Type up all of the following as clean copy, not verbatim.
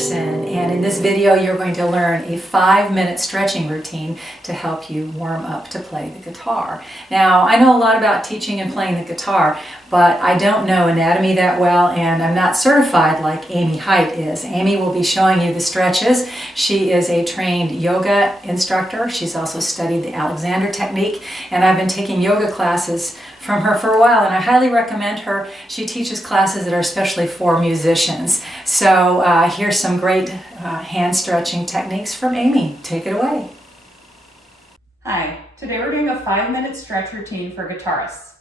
Anderson, and in this video you're going to learn a 5-minute stretching routine to help you warm up to play the guitar. Now, I know a lot about teaching and playing the guitar, but I don't know anatomy that well, and I'm not certified like Amy Hite is. Amy will be showing you the stretches. She is a trained yoga instructor. She's also studied the Alexander technique, and I've been taking yoga classes from her for a while, and I highly recommend her. She teaches classes that are especially for musicians. So here's some great hand stretching techniques from Amy. Take it away. Hi, today we're doing a 5-minute stretch routine for guitarists.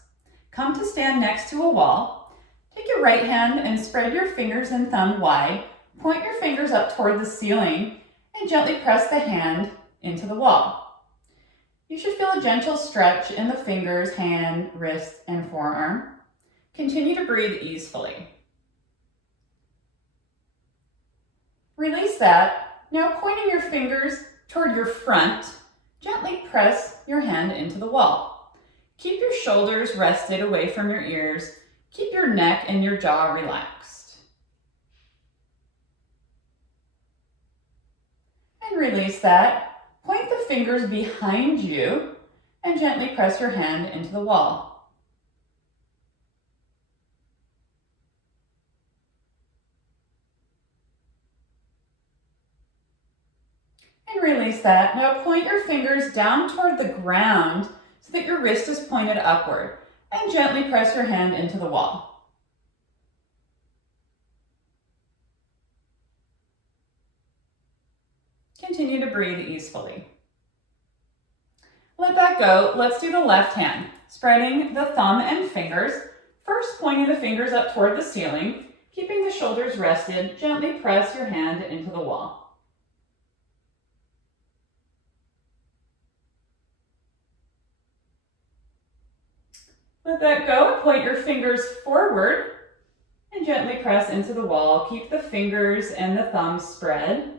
Come to stand next to a wall. Take your right hand and spread your fingers and thumb wide. Point your fingers up toward the ceiling and gently press the hand into the wall. You should feel a gentle stretch in the fingers, hand, wrist, and forearm. Continue to breathe easily. Release that. Now pointing your fingers toward your front, gently press your hand into the wall. Keep your shoulders rested away from your ears. Keep your neck and your jaw relaxed. And release that. Point the fingers behind you and gently press your hand into the wall. And release that. Now point your fingers down toward the ground so that your wrist is pointed upward, and gently press your hand into the wall. Continue to breathe easily. Let that go. Let's do the left hand. Spreading the thumb and fingers. First, pointing the fingers up toward the ceiling. Keeping the shoulders rested, gently press your hand into the wall. Let that go. Point your fingers forward and gently press into the wall. Keep the fingers and the thumb spread.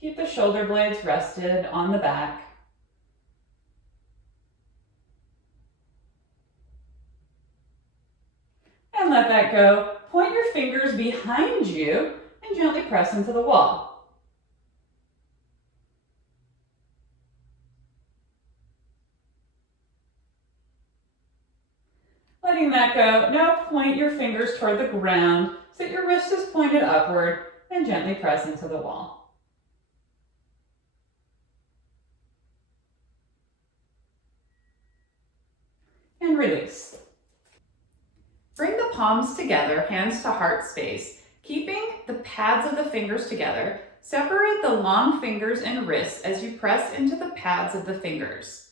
Keep the shoulder blades rested on the back. And let that go. Point your fingers behind you and gently press into the wall. Letting that go, now point your fingers toward the ground so that your wrist is pointed upward and gently press into the wall. And release. Bring the palms together, hands to heart space, keeping the pads of the fingers together. Separate the long fingers and wrists as you press into the pads of the fingers.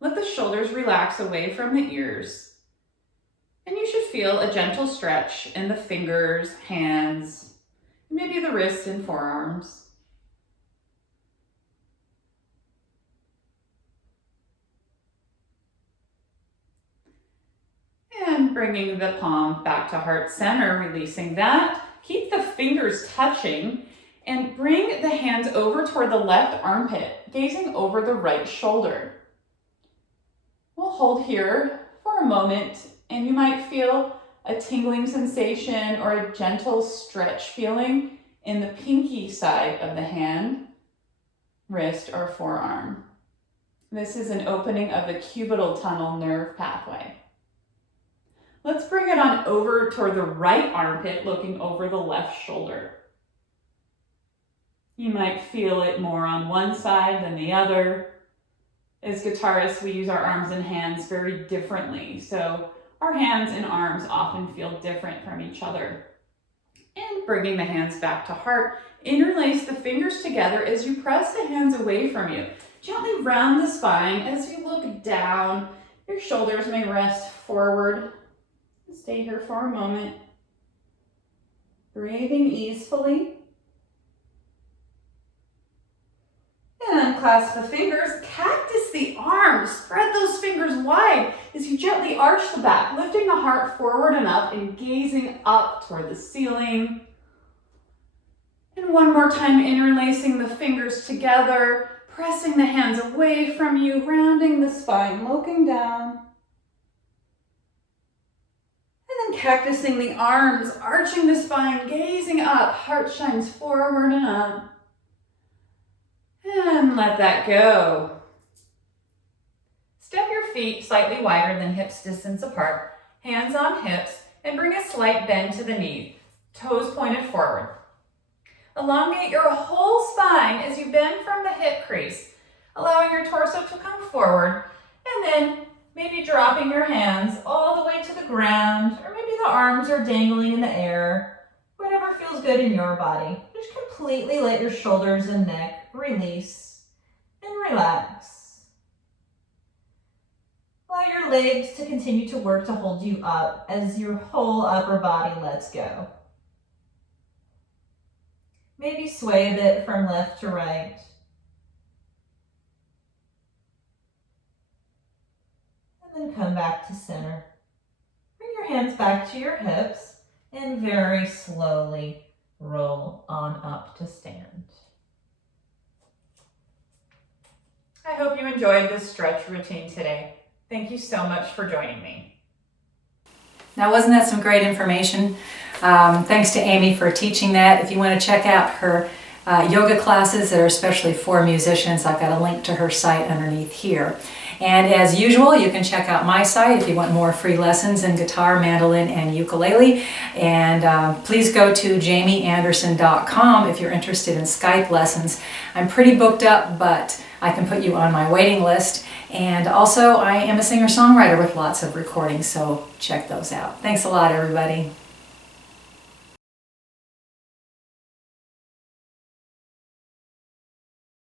Let the shoulders relax away from the ears. And you should feel a gentle stretch in the fingers, hands, maybe the wrists and forearms. And bringing the palm back to heart center, releasing that. Keep the fingers touching and bring the hands over toward the left armpit, gazing over the right shoulder. We'll hold here for a moment, and you might feel a tingling sensation or a gentle stretch feeling in the pinky side of the hand, wrist, or forearm. This is an opening of the cubital tunnel nerve pathway. Let's bring it on over toward the right armpit, looking over the left shoulder. You might feel it more on one side than the other. As guitarists, we use our arms and hands very differently, so our hands and arms often feel different from each other. And bringing the hands back to heart, interlace the fingers together as you press the hands away from you. Gently round the spine as you look down. Your shoulders may rest forward. Stay here for a moment. Breathing easily. And unclasp the fingers. Cactus the arms. Spread those fingers wide as you gently arch the back, lifting the heart forward and up and gazing up toward the ceiling. And one more time, interlacing the fingers together, pressing the hands away from you, rounding the spine, looking down. And then cactusing the arms, arching the spine, gazing up, heart shines forward and up. And let that go. Step your feet slightly wider than hips distance apart, hands on hips, and bring a slight bend to the knee, toes pointed forward. Elongate your whole spine as you bend from the hip crease, allowing your torso to come forward, and then maybe dropping your hands all the way to the ground, or maybe the arms are dangling in the air, whatever feels good in your body. Just completely let your shoulders and neck release and relax. Allow your legs to continue to work to hold you up as your whole upper body lets go. Maybe sway a bit from left to right. And then come back to center. Bring your hands back to your hips and very slowly roll on up to stand. I hope you enjoyed this stretch routine today. Thank you so much for joining me. Now, wasn't that some great information? Thanks to Amy for teaching that. If you want to check out her yoga classes that are especially for musicians, I've got a link to her site underneath here. And as usual, you can check out my site if you want more free lessons in guitar, mandolin, and ukulele. And please go to jamieanderson.com if you're interested in Skype lessons. I'm pretty booked up, but I can put you on my waiting list. And also, I am a singer-songwriter with lots of recordings, so check those out. Thanks a lot, everybody.